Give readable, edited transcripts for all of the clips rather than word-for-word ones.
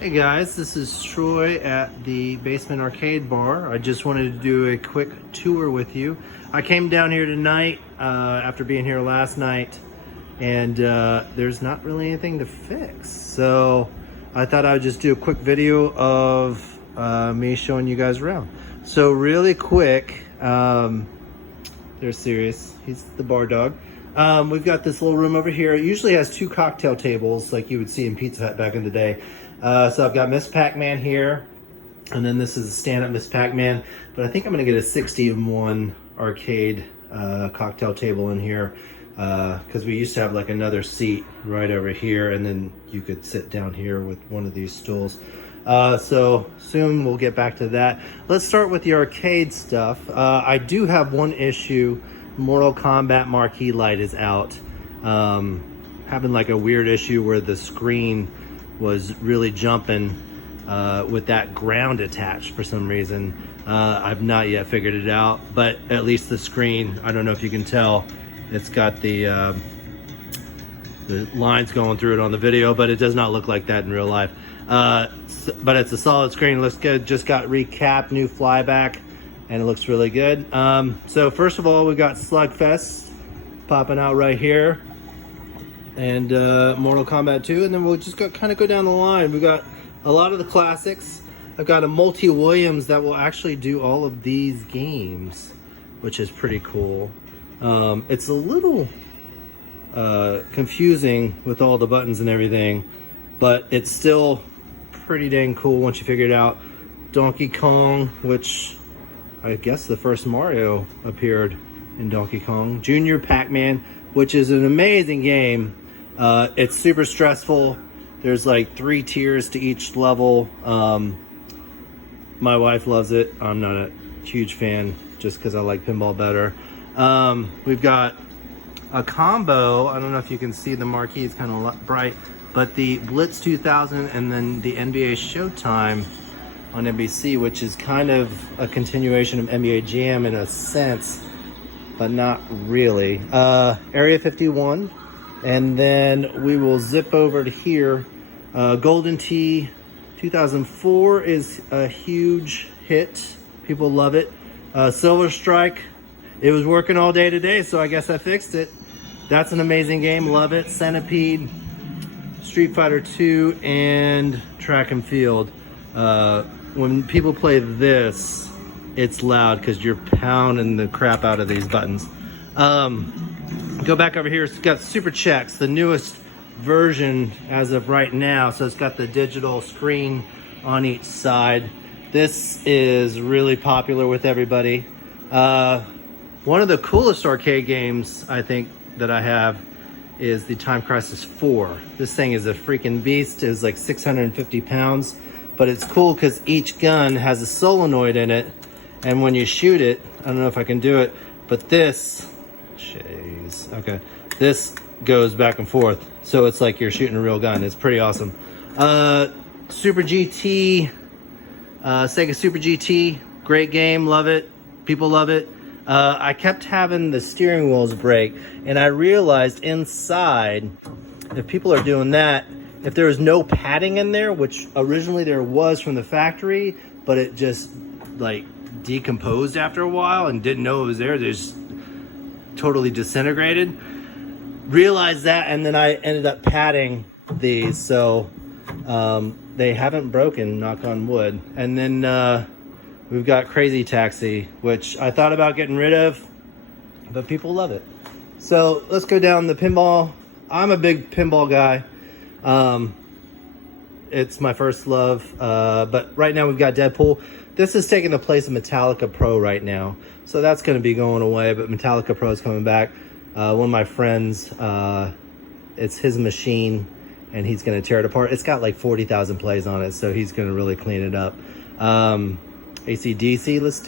Hey guys, this is Troy at the Basement Arcade Bar. I just wanted to do a quick tour with you. I came down here tonight after being here last night, and there's not really anything to fix. So I thought I would just do a quick video of me showing you guys around. So really quick, there's Sirius, he's the bar dog. We've got this little room over here. It usually has two cocktail tables like you would see in Pizza Hut back in the day. So I've got Miss Pac-Man here, and then this is a stand-up Miss Pac-Man, but I think I'm gonna get a 60-in-1 arcade cocktail table in here, because we used to have like another seat right over here, and then you could sit down here with one of these stools. So soon we'll get back to that. Let's start with the arcade stuff. I do have one issue. Mortal Kombat marquee light is out. Having like a weird issue where the screen was really jumping with that ground attached for some reason. I've not yet figured it out, but at least the screen, I don't know if you can tell, it's got the lines going through it on the video, but it does not look like that in real life. But it's a solid screen, looks good. Just got recapped, new flyback, and it looks really good. So first of all, we got Slugfest popping out right here, and Mortal Kombat 2, and then we'll just kind of go down the line. We got a lot of the classics. I've got a Multi-Williams that will actually do all of these games, which is pretty cool. It's a little confusing with all the buttons and everything, but it's still pretty dang cool once you figure it out. Donkey Kong, which I guess the first Mario appeared in Donkey Kong. Junior Pac-Man, which is an amazing game. It's super stressful. There's like 3 tiers to each level. My wife loves it. I'm not a huge fan just because I like pinball better. We've got a combo. I don't know if you can see the marquee. It's kind of bright. But the Blitz 2000 and then the NBA Showtime on NBC, which is kind of a continuation of NBA Jam in a sense, but not really. Area 51. And then we will zip over to here. Golden Tee 2004 is a huge hit. People love it. Silver Strike, it was working all day today, so I guess I fixed it. That's an amazing game, love it. Centipede, Street Fighter 2, and Track and Field. When people play this, it's loud because you're pounding the crap out of these buttons. Go back over here, it's got Super Checks, the newest version as of right now. So it's got the digital screen on each side. This is really popular with everybody. One of the coolest arcade games I think that I have is the Time Crisis 4. This thing is a freaking beast. It's like 650 pounds, but it's cool because each gun has a solenoid in it, and when you shoot it, I don't know if I can do it, but this, okay, this goes back and forth, so it's like you're shooting a real gun. It's pretty awesome. Super GT, Sega Super GT, great game, love it, people love it. I kept having the steering wheels break, and I realized inside, if people are doing that, if there was no padding in there, which originally there was from the factory, but it just like decomposed after a while and didn't know it was there, they just totally disintegrated. Realized that, and then I ended up padding these, so they haven't broken, knock on wood. And then we've got Crazy Taxi, which I thought about getting rid of, but people love it. So let's go down the pinball. I'm a big pinball guy. It's my first love, but right now we've got Deadpool. This is taking the place of Metallica Pro right now, so that's going to be going away, but Metallica Pro is coming back. One of my friends, it's his machine, and he's going to tear it apart. It's got like 40,000 plays on it, so he's going to really clean it up. AC/DC, let's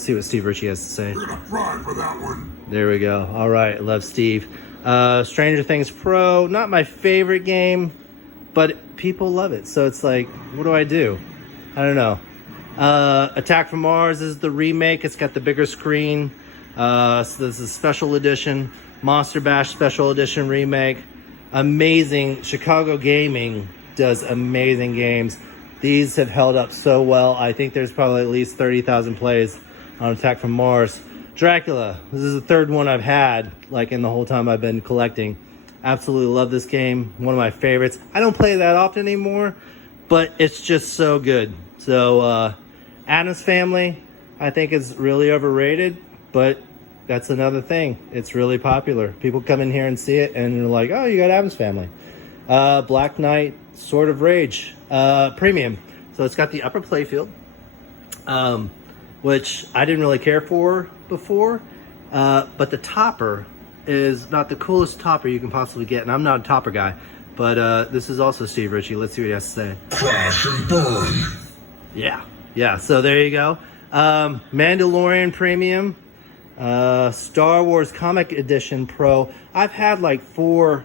see what Steve Ritchie has to say. You're gonna fry for that one. There we go. All right, love Steve. Stranger Things Pro, not my favorite game, but people love it. So it's like, what do I do? I don't know. Attack from Mars is the remake. It's got the bigger screen. So this is a special edition. Monster Bash Special Edition remake. Amazing. Chicago Gaming does amazing games. These have held up so well. I think there's probably at least 30,000 plays on Attack from Mars. Dracula, this is the third one I've had, like, in the whole time I've been collecting. Absolutely love this game. One of my favorites. I don't play that often anymore, but it's just so good. So, Addams Family, I think, is really overrated, but that's another thing. It's really popular. People come in here and see it, and they're like, oh, you got Addams Family. Black Knight, Sword of Rage, premium. So it's got the upper playfield, which I didn't really care for before, but the topper is not the coolest topper you can possibly get, and I'm not a topper guy, but this is also Steve Ritchie. Let's see what he has to say. Crash and burn. Yeah, so there you go. Mandalorian Premium, Star Wars Comic Edition Pro. I've had like 4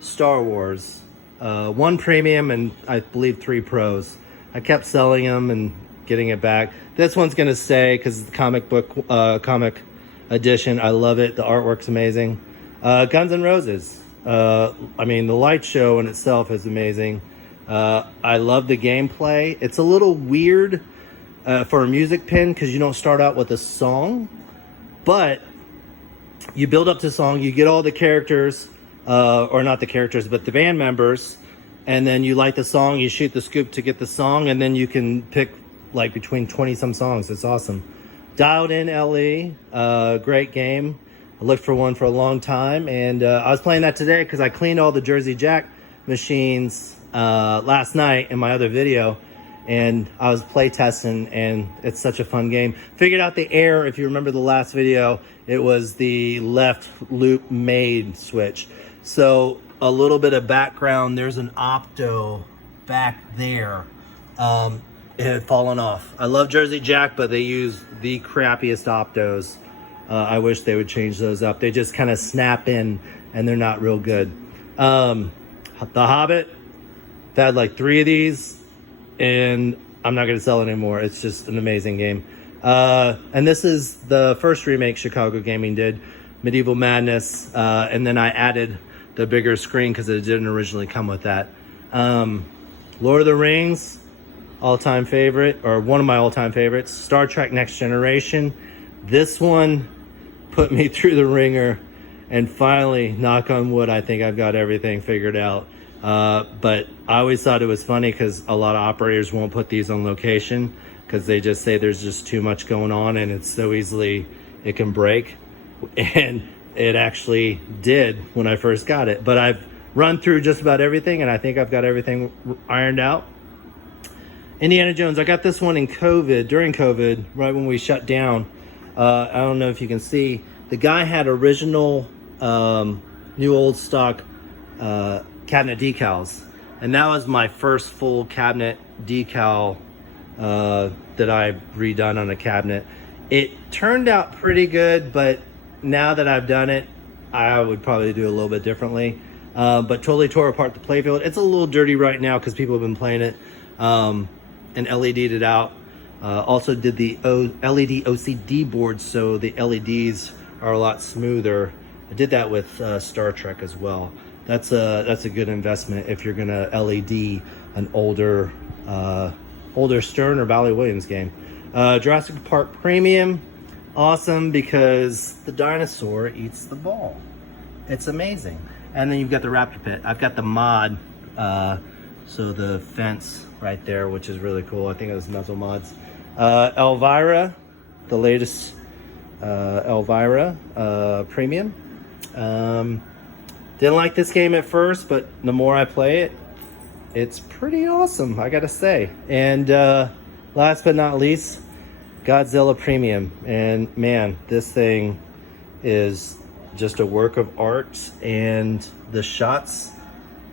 Star Wars, 1 Premium and I believe 3 Pros. I kept selling them and getting it back. This one's gonna stay because it's the comic edition. I love it. The artwork's amazing. Guns N' Roses. I mean, the light show in itself is amazing. I love the gameplay. It's a little weird for a music pin because you don't start out with a song, but you build up to song. You get all the characters, or not the characters, but the band members, and then you light the song. You shoot the scoop to get the song, and then you can pick like between 20 some songs. It's awesome. Dialed In LE, great game. I looked for one for a long time, and I was playing that today because I cleaned all the Jersey Jack machines last night in my other video, and I was play testing, and it's such a fun game. Figured out the error. If you remember the last video, it was the left loop made switch. So a little bit of background, there's an opto back there. It had fallen off. I love Jersey Jack, but they use the crappiest optos. I wish they would change those up. They just kind of snap in, and they're not real good. The Hobbit, I've had like 3 of these, and I'm not going to sell it anymore. It's just an amazing game. And this is the first remake Chicago Gaming did, Medieval Madness, and then I added the bigger screen because it didn't originally come with that. Lord of the Rings, all-time favorite, or one of my all-time favorites. Star Trek Next Generation. This one put me through the ringer, and finally, knock on wood, I think I've got everything figured out. But I always thought it was funny because a lot of operators won't put these on location because they just say there's just too much going on and it's so easily it can break. And it actually did when I first got it. But I've run through just about everything, and I think I've got everything ironed out. Indiana Jones, I got this one during COVID, right when we shut down. I don't know if you can see. The guy had original new old stock cabinet decals, and that was my first full cabinet decal that I've redone on a cabinet. It turned out pretty good, but now that I've done it, I would probably do a little bit differently. But totally tore apart the playfield. It's a little dirty right now because people have been playing it, and LED'd it out. Also did the LED OCD board, so the LEDs are a lot smoother. I did that with Star Trek as well. That's a good investment if you're gonna LED an older Stern or Bally Williams game. Jurassic Park Premium, awesome because the dinosaur eats the ball. It's amazing. And then you've got the Raptor Pit. I've got the mod, so the fence right there, which is really cool. I think it was Nuzzle Mods. Elvira, the latest Elvira Premium. Didn't like this game at first, but the more I play it, it's pretty awesome, I gotta say. And last but not least, Godzilla Premium. And man, this thing is just a work of art, and the shots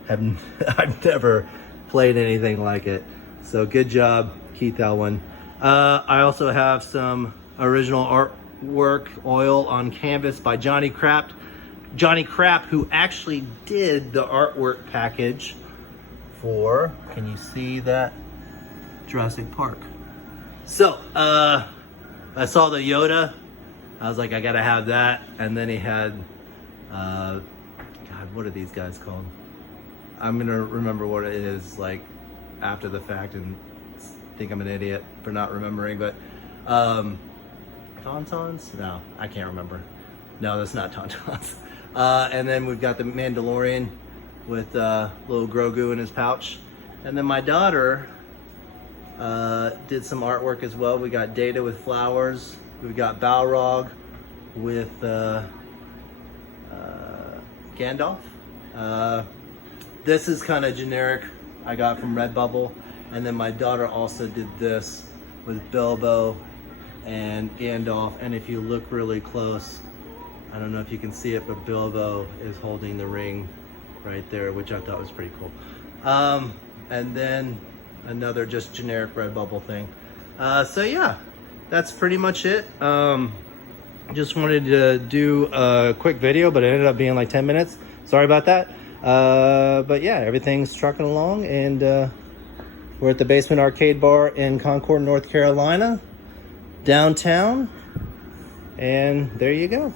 I've never played anything like it. So good job, Keith Elwin. I also have some original artwork oil on canvas by Johnny Crapp. Johnny Crapp, who actually did the artwork package for, can you see that? Jurassic Park. So, I saw the Yoda. I was like, I gotta have that. And then he had, God, what are these guys called? I'm gonna remember what it is like after the fact and think I'm an idiot for not remembering, but Tauntauns? No, I can't remember. No, that's not Tauntauns. And then we've got the Mandalorian with little Grogu in his pouch. And then my daughter did some artwork as well. We got Data with flowers. We've got Balrog with Gandalf. This is kind of generic. I got from Redbubble. And then my daughter also did this with Bilbo and Gandalf. And if you look really close, I don't know if you can see it, but Bilbo is holding the ring right there, which I thought was pretty cool. And then another just generic Redbubble thing. So yeah, that's pretty much it. Just wanted to do a quick video, but it ended up being like 10 minutes. Sorry about that. But yeah, everything's trucking along, and we're at the Basement Arcade Bar in Concord, North Carolina, downtown. And there you go.